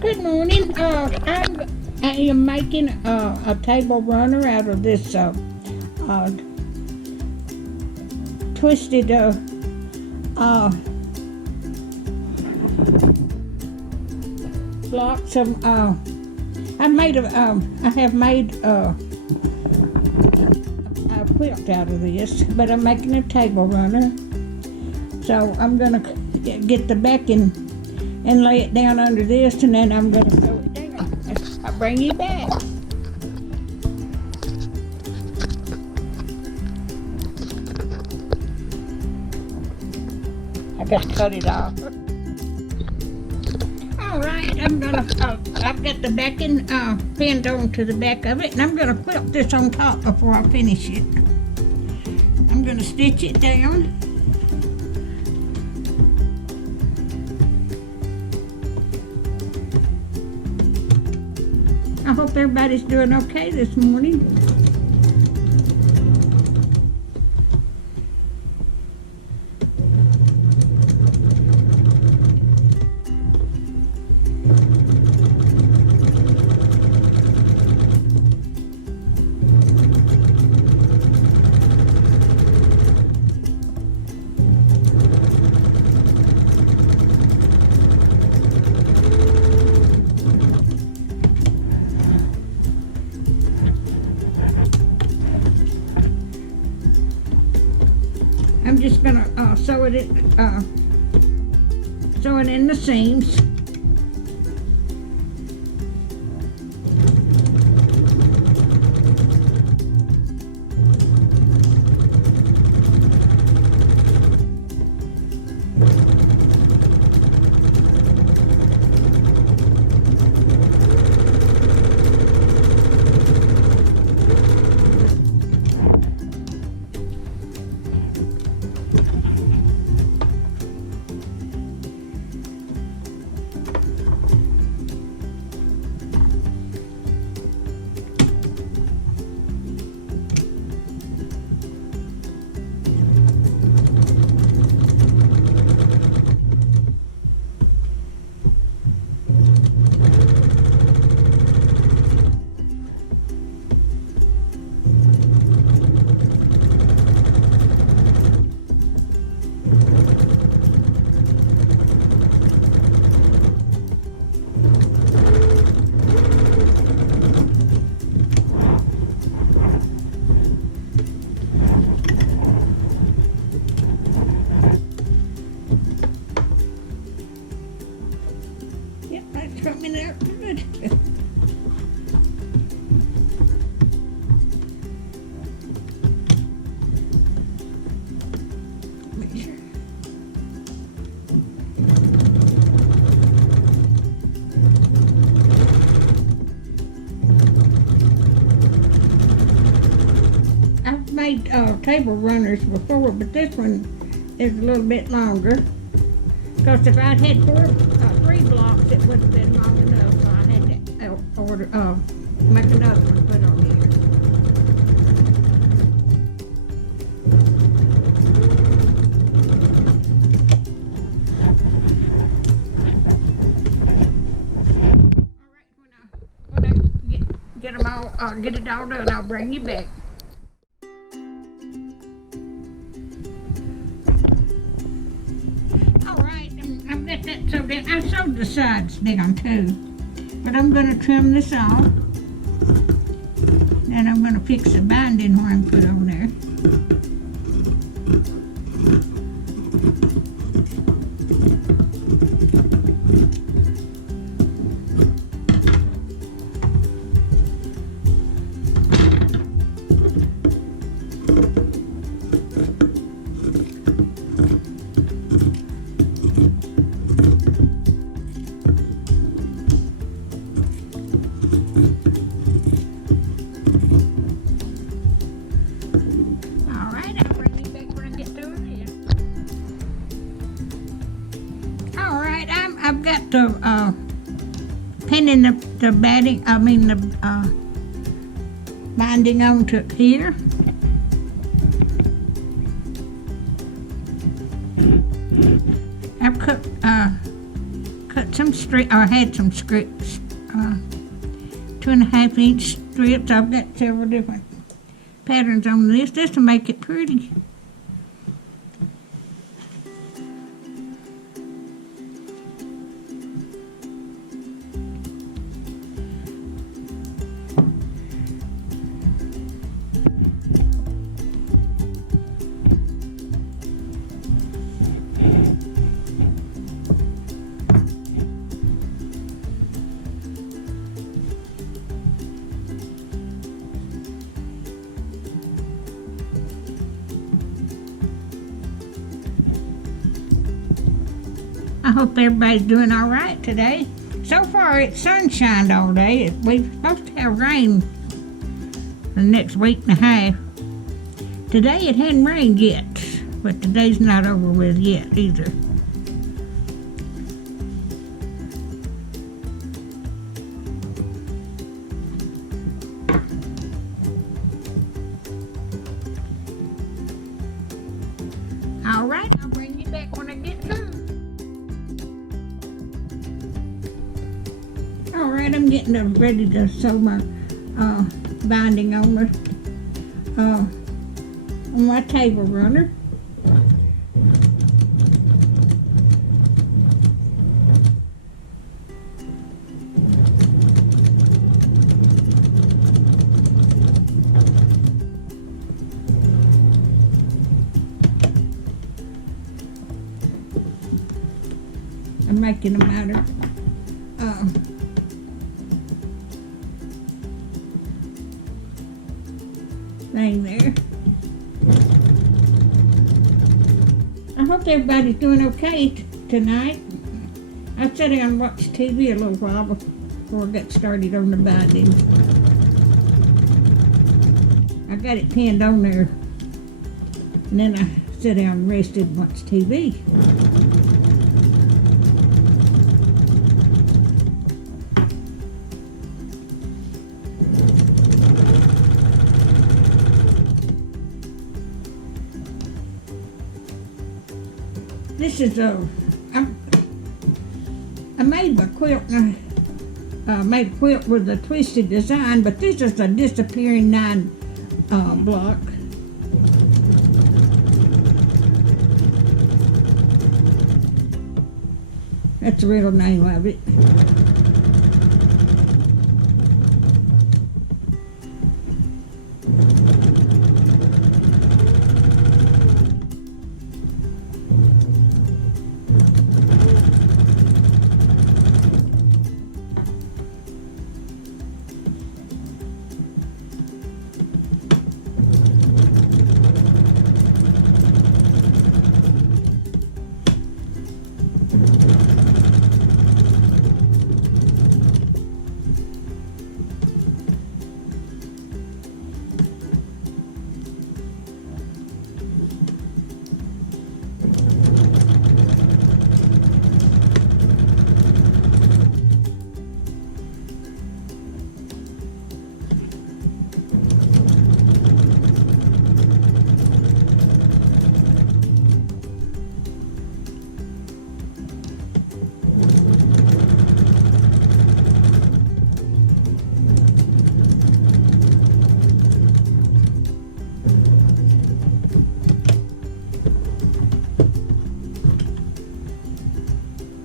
Good morning. I am making a table runner out of this twisted blocks of. I have made a quilt out of this, but I'm making a table runner. So I'm gonna get the backing and lay it down under this, and then I'm gonna sew it down. I'll bring you back. I gotta cut it off. All right, I've got the backing pinned onto the back of it, and I'm gonna quilt this on top before I finish it. I'm gonna stitch it down. I hope everybody's doing okay this morning. I'm just gonna sew it in the seams. Coming out good. Make sure. I've made table runners before, but this one is a little bit longer. Because if I'd had 3 blocks, it would have been long enough, so I had to make another one to put on here. All right, when I get it all done, I'll bring you back. So then I sewed the sides down too, but I'm going to trim this off. Then I'm going to fix the binding where I'm put on there. I've got the pinning the batting, the binding onto here. I've cut some strip. I had some strips, 2.5-inch strips. I've got several different patterns on this just to make it pretty. I hope everybody's doing all right today. So far, it's sunshined all day. We're supposed to have rain the next week and a half. Today, it hadn't rained yet, but today's not over with yet either. All right, I'll bring you back when I get done. All right, I'm getting ready to sew my binding on my table runner. I'm making them out of thing there. I hope everybody's doing okay tonight. I sat down and watched TV a little while before I got started on the binding. I got it pinned on there, and then I sat down and rested and watched TV. This is I made a quilt. Made a quilt with a twisted design, but this is a disappearing 9 block. That's the real name of it.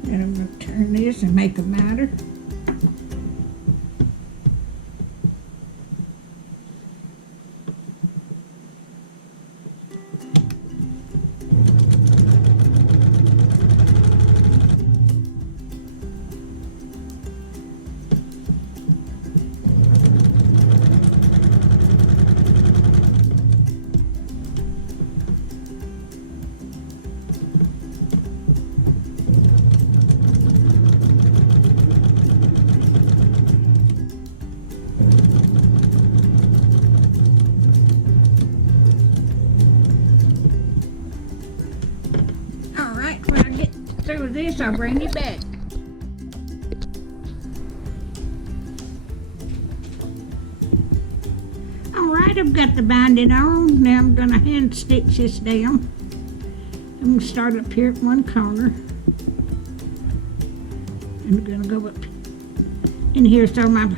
And I'm going to turn this and make a matter. Through this, I'll bring you back. Alright, I've got the binding on. Now I'm going to hand stitch this down. I'm going to start up here at one corner. I'm gonna go up in here so my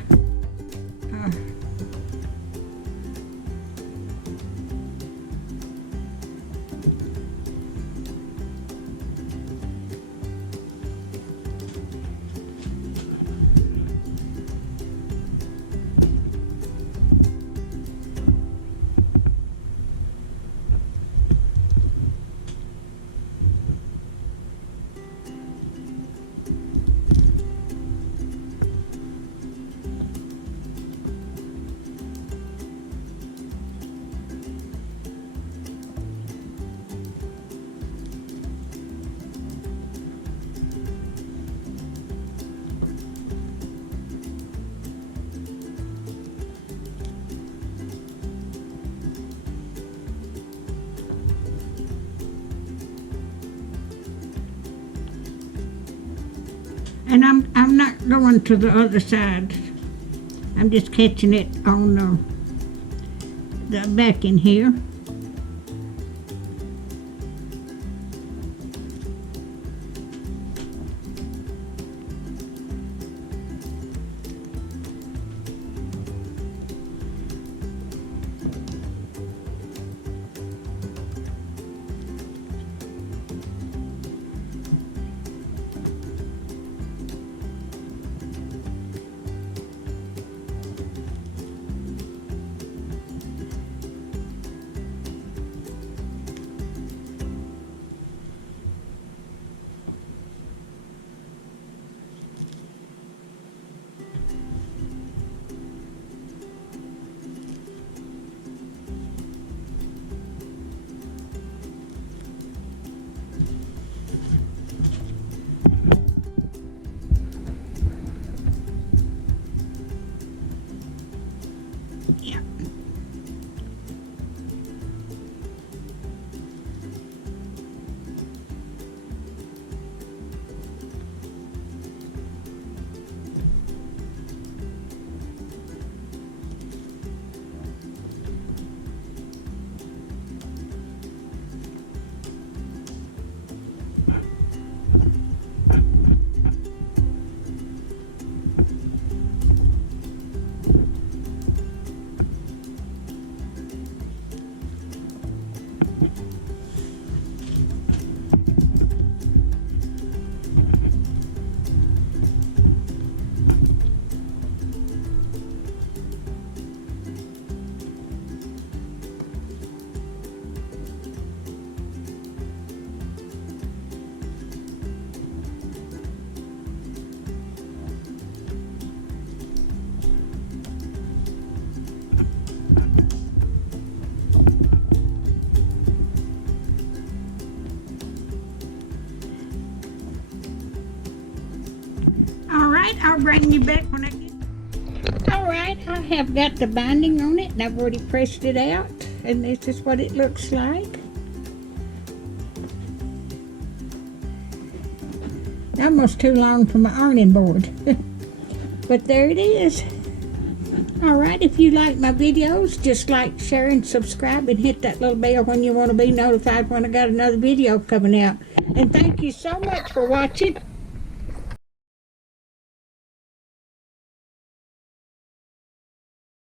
and I'm not going to the other side. I'm just catching it on the back in here. Yeah. All right, I'll bring you back when I get. All right, I have got the binding on it, and I've already pressed it out, and this is what it looks like. Almost too long for my ironing board, but there it is. All right, if you like my videos, just like, share, and subscribe, and hit that little bell when you want to be notified when I got another video coming out. And thank you so much for watching.